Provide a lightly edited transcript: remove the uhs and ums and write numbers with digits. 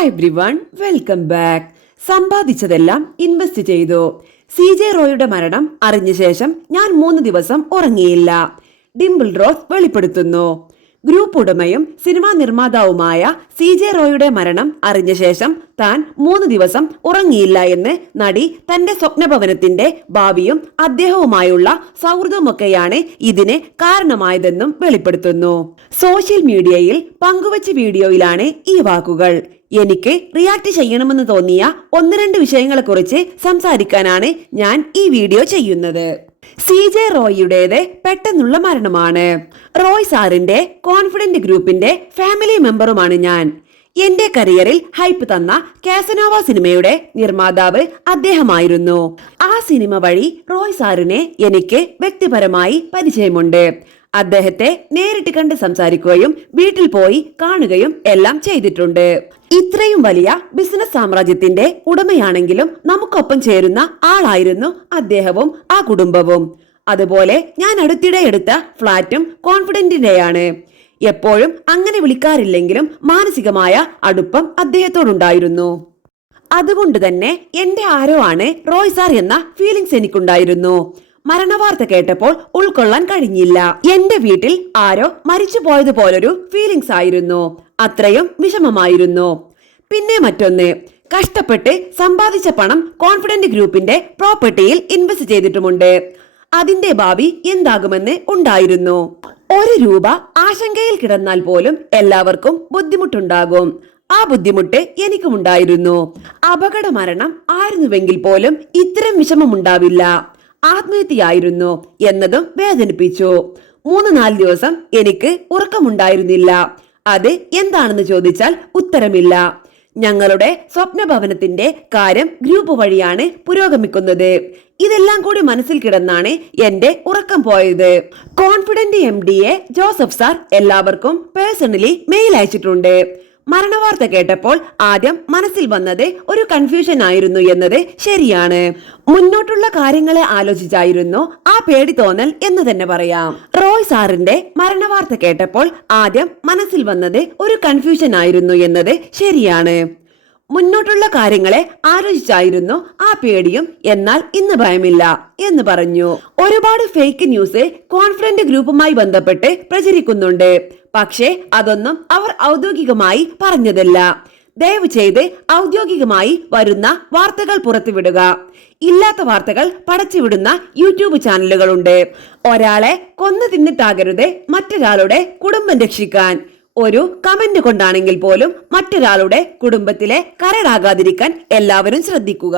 Hi everyone, welcome back. സമ്പാദിച്ചതെല്ലാം invest ചെയ്തു. CJ റോയുടെ മരണം അറിഞ്ഞ ശേഷം ഞാൻ 3 ദിവസം ഉറങ്ങിയില്ല. ഡിംപിൾ റോസ് വെളിപ്പെടുത്തുന്നു. ഗ്രൂപ്പ് ഉടമയും സിനിമാ നിർമ്മാതാവുമായ CJ റോയുടെ മരണം അറിഞ്ഞ ശേഷം താൻ 3 ദിവസം ഉറങ്ങിയില്ല എന്ന് നടി തന്റെ സ്വപ്നഭവനത്തിന്റെ ഭാവിയും അദ്ദേഹവുമായുള്ള സൗഹൃദമൊക്കെയാണ് ഇതിന് കാരണമായതെന്നും വെളിപ്പെടുത്തുന്നു. സോഷ്യൽ മീഡിയയിൽ പങ്കുവച്ച വീഡിയോയിലാണ് ഈ വാക്കുകൾ. എനിക്ക് റിയാക്ട് ചെയ്യണമെന്ന് തോന്നിയ 1-2 വിഷയങ്ങളെക്കുറിച്ച് സംസാരിക്കാനാണ് ഞാൻ ഈ വീഡിയോ ചെയ്യുന്നത്. CJ റോയിയുടേത് പെട്ടെന്നുള്ള മരണമാണ്. റോയ് സാറിന്റെ കോൺഫിഡന്റ് ഗ്രൂപ്പിന്റെ ഫാമിലി മെമ്പറുമാണ് ഞാൻ. എന്റെ കരിയറിൽ ഹൈപ്പ് തന്ന കാസനോവ സിനിമയുടെ നിർമ്മാതാവ് അദ്ദേഹമായിരുന്നു. ആ സിനിമ വഴി റോയ് സാറിനെ എനിക്ക് വ്യക്തിപരമായി പരിചയമുണ്ട്. അദ്ദേഹത്തെ നേരിട്ട് കണ്ട് സംസാരിക്കുകയും വീട്ടിൽ പോയി കാണുകയും എല്ലാം ചെയ്തിട്ടുണ്ട്. ഇത്രയും വലിയ ബിസിനസ് സാമ്രാജ്യത്തിന്റെ ഉടമയാണെങ്കിലും നമുക്കൊപ്പം ചേരുന്ന ആളായിരുന്നു അദ്ദേഹവും ആ കുടുംബവും. അതുപോലെ ഞാൻ അടുത്തിടെ എടുത്ത ഫ്ളാറ്റും കോൺഫിഡന്റിന്റെയാണ്. എപ്പോഴും അങ്ങനെ വിളിക്കാറില്ലെങ്കിലും മാനസികമായ അടുപ്പം അദ്ദേഹത്തോടുണ്ടായിരുന്നു. അതുകൊണ്ട് തന്നെ എന്റെ ആരോ ആണ് റോയ് സാർ എന്ന ഫീലിങ്സ് എനിക്കുണ്ടായിരുന്നു. മരണവാർത്ത കേട്ടപ്പോൾ ഉൾക്കൊള്ളാൻ കഴിഞ്ഞില്ല. എന്റെ വീട്ടിൽ ആരോ മരിച്ചു പോയതുപോലൊരു ഫീലിങ്സ് ആയിരുന്നു. അത്രയും വിഷമമായിരുന്നു. പിന്നെ മറ്റൊന്ന്, കഷ്ടപ്പെട്ട് സമ്പാദിച്ച പണം കോൺഫിഡന്റ് ഗ്രൂപ്പിന്റെ പ്രോപ്പർട്ടിയിൽ ഇൻവെസ്റ്റ് ചെയ്തിട്ടുമുണ്ട്. അതിന്റെ ഭാവി എന്താകുമെന്ന് ഉണ്ടായിരുന്നു. 1 രൂപ ആശങ്കയിൽ കിടന്നാൽ പോലും എല്ലാവർക്കും ബുദ്ധിമുട്ടുണ്ടാകും. ആ ബുദ്ധിമുട്ട് എനിക്കുമുണ്ടായിരുന്നു. അപകട മരണം ആയിരുന്നുവെങ്കിൽ പോലും ഇത്തരം വിഷമമുണ്ടാവില്ല. ആത്മഹത്യയായിരുന്നു എന്നതും വേദനിപ്പിച്ചു. 3-4 ദിവസം എനിക്ക് ഉറക്കമുണ്ടായിരുന്നില്ല. അത് എന്താണെന്ന് ചോദിച്ചാൽ ഉത്തരമില്ല. ഞങ്ങളുടെ സ്വപ്നഭവനത്തിന്റെ കാര്യം ഗ്രൂപ്പ് വഴിയാണ് പുരോഗമിക്കുന്നത്. ഇതെല്ലാം കൂടി മനസ്സിൽ കിടന്നാണ് എന്റെ ഉറക്കം പോയത്. കോൺഫിഡന്റ് MD ജോസഫ് സാർ എല്ലാവർക്കും പേഴ്സണലി മെയിൽ അയച്ചിട്ടുണ്ട്. മരണവാർത്ത കേട്ടപ്പോൾ ആദ്യം മനസ്സിൽ വന്നത് ഒരു കൺഫ്യൂഷൻ ആയിരുന്നു എന്നത് ശരിയാണ്. മുന്നോട്ടുള്ള കാര്യങ്ങളെ ആലോചിച്ചായിരുന്നു ആ പേടി തോന്നൽ എന്ന് തന്നെ പറയാം. റോയ് സാറിന്റെ മരണവാർത്ത കേട്ടപ്പോൾ ആദ്യം മനസ്സിൽ വന്നത് ഒരു കൺഫ്യൂഷൻ ആയിരുന്നു എന്നത് ശരിയാണ്. മുന്നോട്ടുള്ള കാര്യങ്ങളെ ആലോചിച്ചായിരുന്നു ആ പേടിയും. എന്നാൽ ഇന്ന് ഭയമില്ല എന്ന് പറഞ്ഞു. ഒരുപാട് ഫേക്ക് ന്യൂസ് കോൺഫിഡന്റ് ഗ്രൂപ്പുമായി ബന്ധപ്പെട്ട് പ്രചരിക്കുന്നുണ്ട്. പക്ഷേ അതൊന്നും അവർ ഔദ്യോഗികമായി പറഞ്ഞതല്ല. ദയവ് ചെയ്ത് ഔദ്യോഗികമായി വരുന്ന വാർത്തകൾ പുറത്തുവിടുക. ഇല്ലാത്ത വാർത്തകൾ പടച്ചുവിടുന്ന യൂട്യൂബ് ചാനലുകളുണ്ട്. ഒരാളെ കൊന്നു തിന്നിട്ടാകരുത് മറ്റൊരാളുടെ കുടുംബം രക്ഷിക്കാൻ. ഒരു കമന്റ് കൊണ്ടാണെങ്കിൽ പോലും മറ്റൊരാളുടെ കുടുംബത്തിലെ കരടാകാതിരിക്കാൻ എല്ലാവരും ശ്രദ്ധിക്കുക.